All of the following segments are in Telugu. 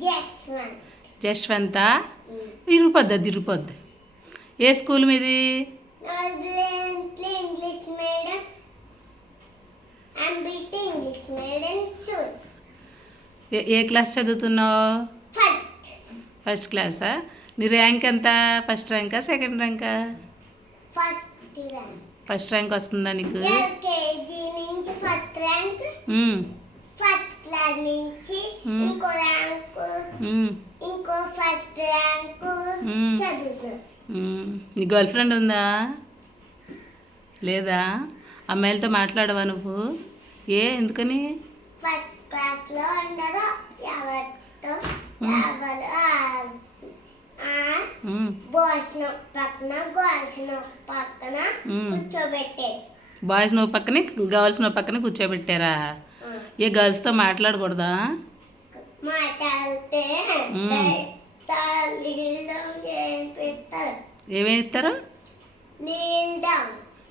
జస్వంత్. జశ్వంత ఇరుపద్ది అది ఇరుపద్ది ఏ స్కూల్ మీది? ఏ- క్లాస్ చదువుతున్నావు? ఫస్ట్. క్లాసా? నీ ర్యాంక్ ఎంత? ఫస్ట్ ర్యాంకా సెకండ్ ర్యాంకా? First rank. వస్తుందా నీకు? First rank. ఫస్ట్ నుంచి. ఇంకో ర్యాంక్. ఇంకో ఫస్ట్ ర్యాంక్. నీ గర్ల్ ఫ్రెండ్ ఉందా లేదా అమ్మాయిలతో మాట్లాడవా నువ్వు ఏ ఎందుకని ఫస్ట్ క్లాస్లో ఉండదు ఎవరితో Hmm. ఎవరు మ్మ్. బాయ్స్ పక్కన గర్ల్స్ పక్కన Hmm. కూర్చోబెట్టేది బాయ్స్ నువ్వు పక్కనే గర్ల్స్ నువ్వు పక్కనే కూర్చోబెట్టారా ఏ గర్ల్స్తో మాట్లాడకూడదా? మాట్లాడితే ఏమేమి ఇస్తారు?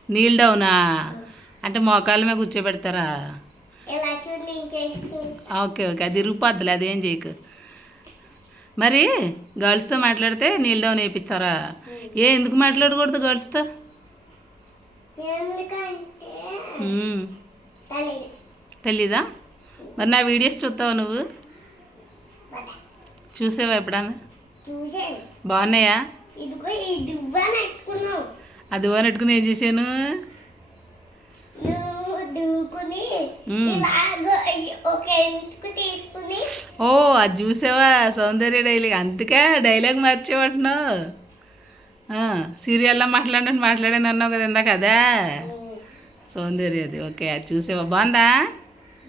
నీల్ డౌనా అంటే మోకాళ్ళ మీద కూర్చోబెడతారా? Okay okay. అది రూపాద్దులే అదేం చేయకు. మరి గర్ల్స్తో మాట్లాడితే నీల్ డౌన్ వేయిస్తారా ఏ ఎందుకు మాట్లాడకూడదు గర్ల్స్తో? ఎందుకంటే తెలీదా? మరి నా వీడియోస్ చూస్తావా నువ్వు? చూసావా ఎప్పుడన్నా? బాగున్నాయా? ఈ దువ్వని నెట్టుకుని ఏం చేశాను? ఓ అది చూసావా? సౌందర్య డైలాగ్ అందుకే డైలాగ్ మార్చేవంటున్నావు సీరియల్లో మాట్లాడినట్టు మాట్లాడాను అన్నావు కదా ఇందాక అదా? సౌందర్య అది ఓకే అది చూసావా? బాగుంది?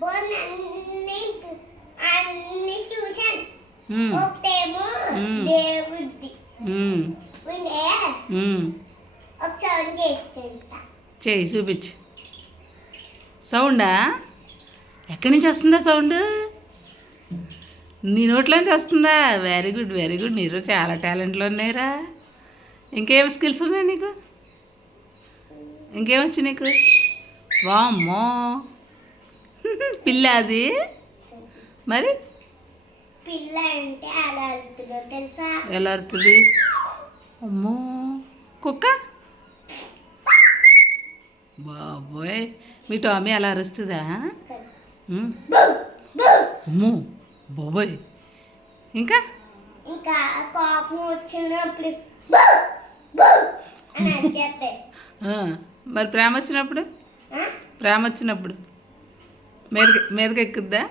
అన్ని అన్ని చూసాను మ్మ్. ఒకటేమో. ఉండే మ్మ్. ఒక సౌండ్ చేస్తుంటా. చేయి చూపించు. సౌండా? ఎక్కడి నుంచి వస్తుందా సౌండ్? నీ నోట్లోంచి వస్తుందా? వెరీ గుడ్ వెరీ గుడ్ నీలో చాలా టాలెంట్లు ఉన్నాయిరా. ఇంకేం స్కిల్స్ ఉన్నాయి నీకు? ఇంకేమొచ్చు నీకు? వామ్మో. పిల్ల అది? మరి? పిల్ల అంటే తెలుసా? ఎలా అరుతుంది? అమ్మో. కుక్క? బాబోయ్. మీ టామీ అలా అరుస్తుందా. అమ్మో బాబోయ్. ఇంకా? ఇంకా కోపం వచ్చినప్పుడు మరి ప్రేమ వచ్చినప్పుడు? ప్రేమ వచ్చినప్పుడు? మీదకి ఎక్కుద్దా.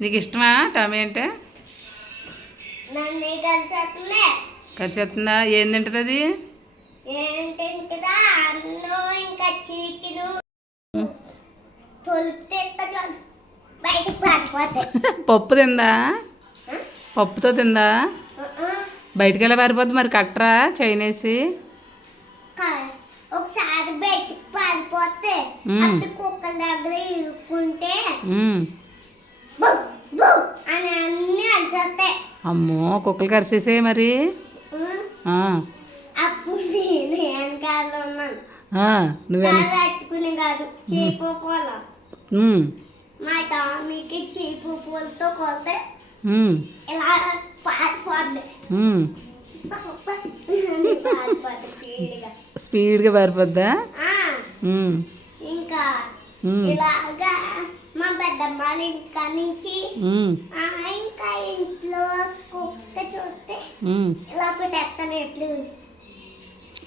నీకు ఇష్టమా టామీ అంటే? కలిసేస్తుంది. కరిచేస్తుందా ఏం తింటుంది? అది ఏంటింటిదా అన్నం ఇంకా చీకిను తొలిపితే చాలు బయటికి పడిపోతాయి పప్పు తిందా? పప్పుతో తిందా? బయటికి వెళ్ళి పారిపోద్ది మరి కట్టరా చైనేసి? ఒకసారి బయటికి పారిపోతే కుక్కల దగ్గర ఇరుక్కుంటే అని అన్ని అరిసేస్తాయి. అమ్మో కుక్కలు కరిసేసే మరి. మ్మ్. ఆ, అప్పుడు నేను వెనకాల ఉన్నాను ఆ, నువ్వే కాదు. మా టామీకి చీపు పూలతో ఇలా పారిపోద్ది. స్పీడ్గా పారిపోద్దా? ఇంకా ఇలాగా మా పెద్దమ్మాళ్ళ ఇంటికా నుంచి ఇంకా ఇంట్లో కుక్క చూస్తే. ఇలా పెట్టేస్తాను ఎట్లు.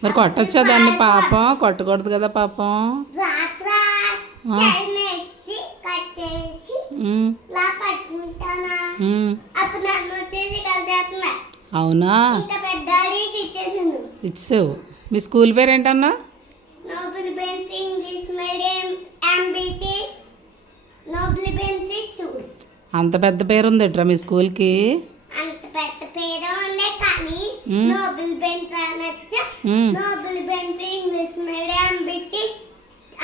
మరి కొట్టొచ్చా దాన్ని పాపం కొట్టకూడదు కదా పాపం. రాత్ర అవునా? ఇచ్చావు మీ స్కూల్ పేరు ఏంటన్నా అంత పెద్ద పేరు ఉంది మీ స్కూల్కి? అంత పెద్ద పేరు ఉండే కానీ. నోబుల్ బెంత్ అనొచ్చు. నోబుల్ బెంత్ ఇంగ్లీష్ మీడియం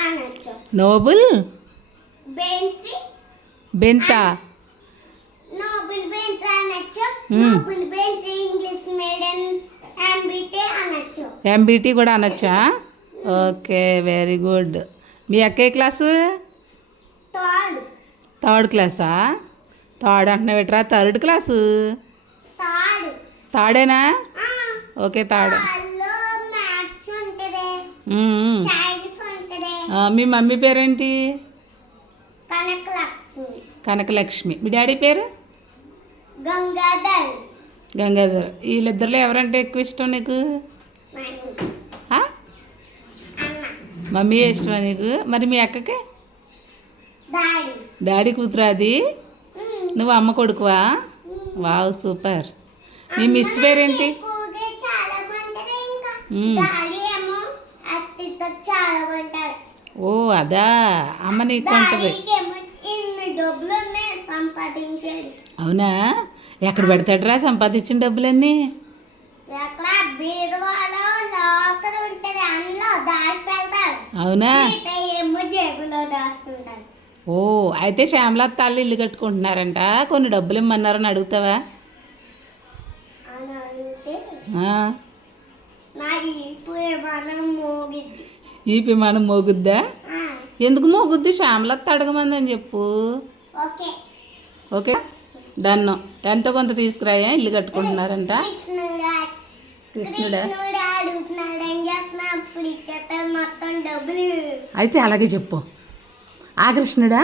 అనొచ్చు. నోబుల్? బెంత్ బెంతా? నోబుల్ బెంత్ మ్మ్. Noble Bench English medium MBT అనొచ్చు. ఎంబీటీ కూడా అనొచ్చా? Okay very good. మీ అక్క క్లాసు? థర్డ్. థర్డ్ క్లాసా? థర్డ్ అంటున్నావేట్రా third class? Third. థర్డేనా? Okay third. మీ మమ్మీ పేరేంటి? కనకలక్ష్మి కనకలక్ష్మి. మీ డాడీ పేరు? గంగాధర్. గంగాధర్. వీళ్ళిద్దరిలో ఎవరంటే ఎక్కువ ఇష్టం నీకు? మమ్మీ. ఇష్టమా నీకు? మరి మీ అక్కకి? డాడీ. కూతురు అది. నువ్వు అమ్మ కొడుకువా? Wow super. మీ మిస్ పేరేంటి? ఓ అదా. అమ్మ నీకు ఉంటుంది డాడీకి ఏమో ఇన్ని డబ్బులు ఉన్నాయి సంపాదించాడు. అవునా? ఎక్కడ పెడతాడురా సంపాదించిన డబ్బులన్నీ? ఎక్కడ? బీదవాళ్ళ లాకర్ ఉంటది అందులో దాచి పెడతాడు. అవునా? మిగతా ఏమో జేబులో దాచుకుంటాడు. ఓ అయితే శ్యామలా తల్లి ఇల్లు కట్టుకుంటున్నారంట. కొన్ని డబ్బులు ఇమ్మన్నారని అడుగుతావా? ఈ విమానం మోగుద్దా. ఎందుకు మోగుద్ది? శ్యామలత్త అడగమందని చెప్పు. ఓకే. ఓకే? డన్ ఎంతో కొంత తీసుకురాయా? ఇల్లు కట్టుకుంటున్నారంట? కృష్ణుడా? అయితే అలాగే చెప్పు. ఆ కృష్ణుడా?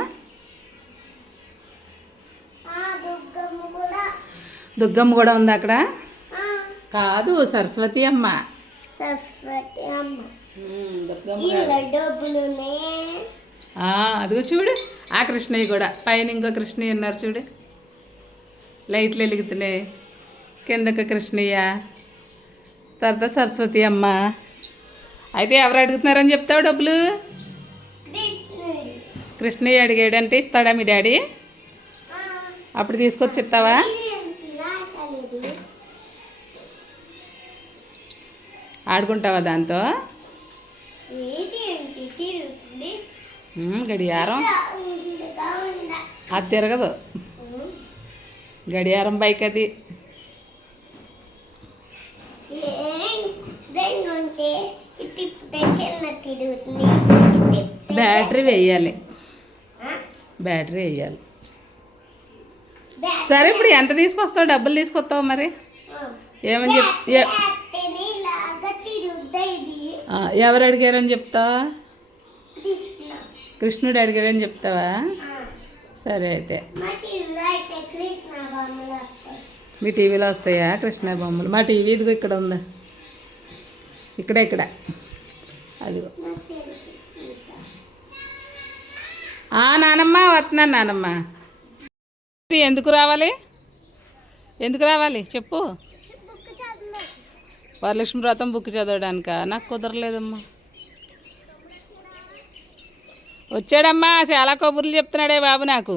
దుర్గమ్మ కూడా ఉంది అక్కడ? కాదు సరస్వతి అమ్మ. సరస్వతి అమ్మ. దుర్గమ్మ అదిగో చూడు. ఆ కృష్ణయ్య కూడా. పైన ఇంకో కృష్ణయ్య ఉన్నారు చూడు. లైట్లు వెలుగుతున్నాయి. కిందకు కృష్ణయ్య. తర్వాత సరస్వతి అమ్మ. అయితే ఎవరు అడుగుతున్నారని చెప్తావు డబ్బులు? కృష్ణయ్య అడిగాడంటే ఇస్తాడా మీ డాడీ? అప్పుడు తీసుకొచ్చి ఇస్తావా ఆడుకుంటావా దాంతో? గడియారం అది తిరగదు. గడియారం బైక్ అది బ్యాటరీ వేయాలి? బ్యాటరీ వేయాలి సరే ఇప్పుడు ఎంత తీసుకొస్తావు డబ్బులు తీసుకొస్తావు మరి. ఏమని చెప్ ఎవరు అడిగారని కృష్ణ కృష్ణుడు అడిగాడని చెప్తావా. సరే అయితే. మా టీవీలో వస్తాయి కృష్ణ బొమ్మలు? మా టీవీ ఇదిగో ఇక్కడ ఉంది. ఇక్కడ ఇక్కడ. అదిగో. నానమ్మ వస్తున్నాను నానమ్మ. ఎందుకు రావాలి? ఎందుకు రావాలి? చెప్పు. వరలక్ష్మి వ్రతం బుక్ చదవడానికా? నాకు కుదరలేదమ్మా. వచ్చాడమ్మా చాలా కబుర్లు చెప్తున్నాడే బాబు నాకు.